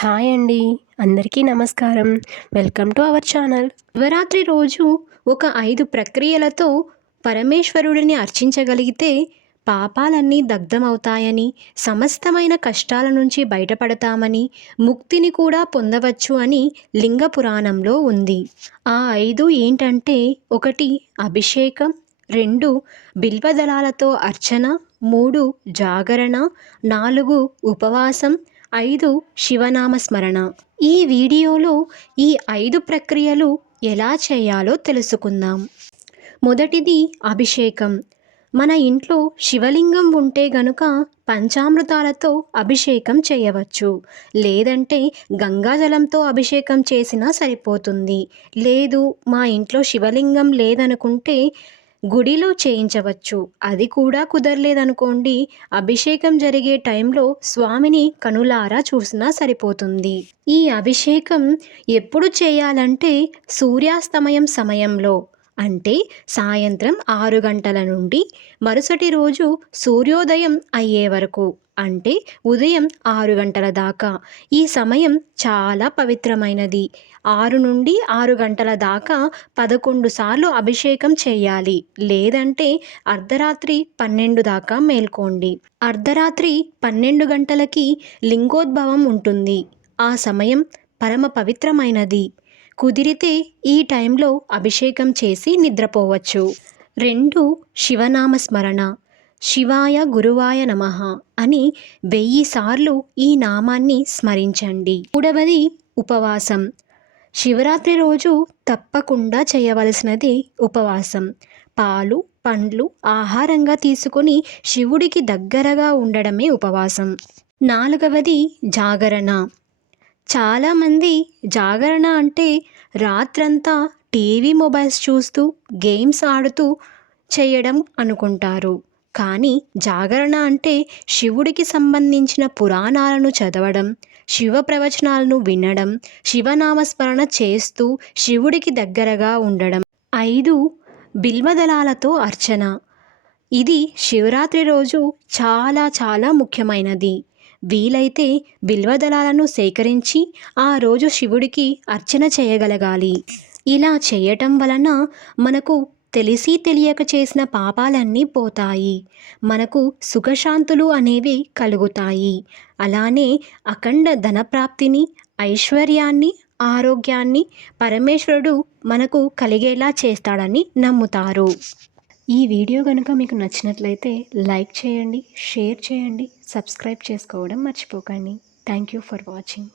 Hi అండి. అందరికీ నమస్కారం. Welcome to our channel. Shivaratri రోజు ఒక 5 ప్రక్రియలతో పరమేశ్వరుడిని అర్చించగలిగితే పాపాలన్నీ దగ్ధమవుతాయని, సమస్తమైన కష్టాల నుంచి బయటపడతామని, ముక్తిని కూడా పొందవచ్చు అని లింగ పురాణంలో ఉంది. ఆ 5 ఏంటంటే 1 అభిషేకం, 2 బిల్వదళాలతో అర్చన, 3 జాగరణ, 4 ఉపవాసం, 5 శివనామ స్మరణ. ఈ వీడియోలో ఈ 5 ప్రక్రియలు ఎలా చేయాలో తెలుసుకుందాం. మొదటిది అభిషేకం. మన ఇంట్లో శివలింగం ఉంటే గనుక పంచామృతాలతో అభిషేకం చేయవచ్చు. లేదంటే గంగాజలంతో అభిషేకం చేసినా సరిపోతుంది. లేదు మా ఇంట్లో శివలింగం లేదనుకుంటే గుడిలో చేయించవచ్చు. అది కూడా కుదరలేదనుకోండి, అభిషేకం జరిగే టైంలో స్వామిని కనులారా చూసినా సరిపోతుంది. ఈ అభిషేకం ఎప్పుడు చేయాలంటే సూర్యాస్తమయం సమయంలో, అంటే సాయంత్రం 6 గంటల నుండి మరుసటి రోజు సూర్యోదయం అయ్యే వరకు, అంటే ఉదయం 6 గంటల దాకా. ఈ సమయం చాలా పవిత్రమైనది. 6 నుండి 6 గంటల దాకా 11 సార్లు అభిషేకం చేయాలి. లేదంటే అర్ధరాత్రి 12 దాకా మేల్కోండి. అర్ధరాత్రి 12 గంటలకి లింగోద్భవం ఉంటుంది. ఆ సమయం పరమ పవిత్రమైనది. కుదిరితే ఈ టైంలో అభిషేకం చేసి నిద్రపోవచ్చు. 2 శివనామ స్మరణ. శివాయ గురువాయ నమః అని 1000 సార్లు ఈ నామాన్ని స్మరించండి. 3వది ఉపవాసం. శివరాత్రి రోజు తప్పకుండా చేయవలసినది ఉపవాసం. పాలు, పండ్లు ఆహారంగా తీసుకొని శివుడికి దగ్గరగా ఉండడమే ఉపవాసం. 4వది జాగరణ. చాలామంది జాగరణ అంటే రాత్రంతా టీవీ మొబైల్స్ చూస్తూ గేమ్స్ ఆడుతూ చేయడం అనుకుంటారు. కానీ జాగరణ అంటే శివుడికి సంబంధించిన పురాణాలను చదవడం, శివ ప్రవచనాలను వినడం, శివనామస్మరణ చేస్తూ శివుడికి దగ్గరగా ఉండడం. 5 బిల్వదళాలతో అర్చన. ఇది శివరాత్రి రోజు చాలా చాలా ముఖ్యమైనది. వీలైతే బిల్వదళాలను సేకరించి ఆ రోజు శివుడికి అర్చన చేయగలగాలి. ఇలా చేయటం వలన మనకు తెలిసి తెలియక చేసిన పాపాలన్నీ పోతాయి. మనకు సుఖశాంతులు అనేవి కలుగుతాయి. అలానే అఖండ ధనప్రాప్తిని, ఐశ్వర్యాన్ని, ఆరోగ్యాన్ని పరమేశ్వరుడు మనకు కలిగేలా చేస్తాడని నమ్ముతారు. ఈ వీడియో కనుక మీకు నచ్చినట్లయితే లైక్ చేయండి, షేర్ చేయండి, సబ్స్క్రైబ్ చేసుకోవడం మర్చిపోకండి. Thank you for watching.